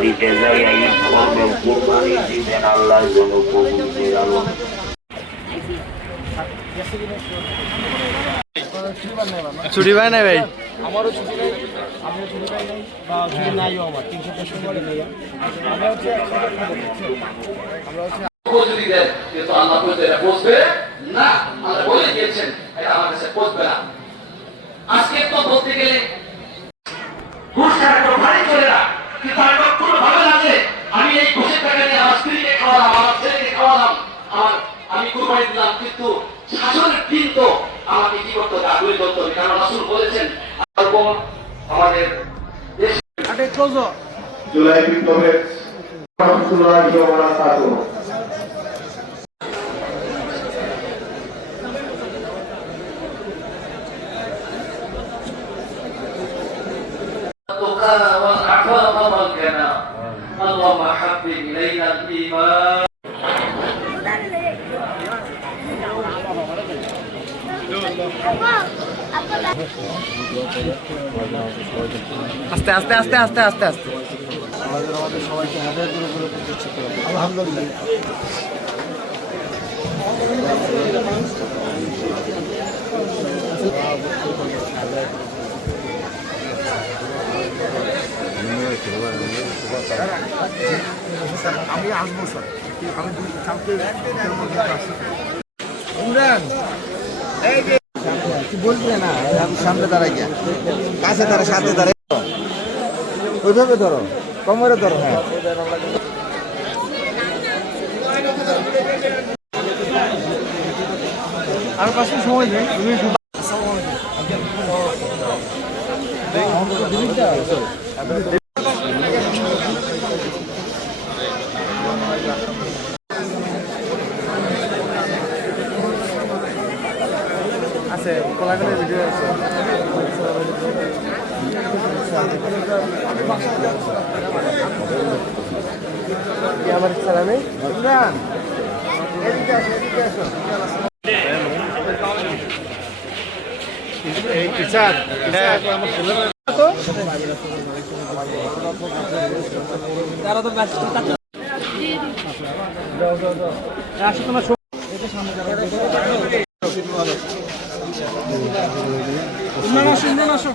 বাড়িতে যাই ঈদ করবেন, কোরবানি দিবেন, আল্লাহর জন্য কবুল করে আল্লাহ। ছুটি পায় না ভাই, আমারও ছুটি নেই, আমিও ছুটি পাই নাই, বা ছুটি নাইও আমার 365 নেই। আমরা হচ্ছে যদি দেন কিন্তু আল্লাহ বলতে এটা বসবে না, আল্লাহ বলে দিয়েছেন এটা আমার কাছে বসবে না। আজকে তো বলতে গেলে ঘুষ ছাড়া কোনো বাড়ি চলে না, কিন্তু আমি কোনো ভাবে না যে আমি এই ঘুষের টাকা নিয়ে আমার স্ত্রীকে খাওয়ালাম, আমার ছেলেকে খাওয়ালাম, আমি কুরবানি দিলাম, কিন্তু শাসনের দিন তো আমাকে কি করতে হবে, আগুলি করতে হবে। কারণ রাসূল বলেছেন আমাদের দেশ জুলাই বিপ্লবের রহমতুল্লাহি ওয়া বারাকাতুহু। والعفاف والغنى اللهم حبب إلينا الإيمان আস্তে আস্তে আস্তে আস্তে আস্তে আস্তে আমাদের সবাইকে হাজার করে দিচ্ছে। আলহামদুলিল্লাহ। আমি আসবো স্যার, আমি কালকে ইমরান কি বলবে না, আমি সামনে দাঁড়াই গিয়া কাছে দাঁড়া, সাথে দাঁড়াই, ওইভাবে ধরো, কোমরে ধরো। হ্যাঁ আর 5 মিনিট সময় নেই, তুমি আছে কোলাঘাটের ভিডিও আছে। আমার সালামে ইমরান এদিকে আসো, এদিকে আসো। এই কিসার আমার ছেলে তো তারা তো ব্যস্ত থাকে। আসো তোমার এটা সামনে যারা ইমরান আসো, ইমরান আসো।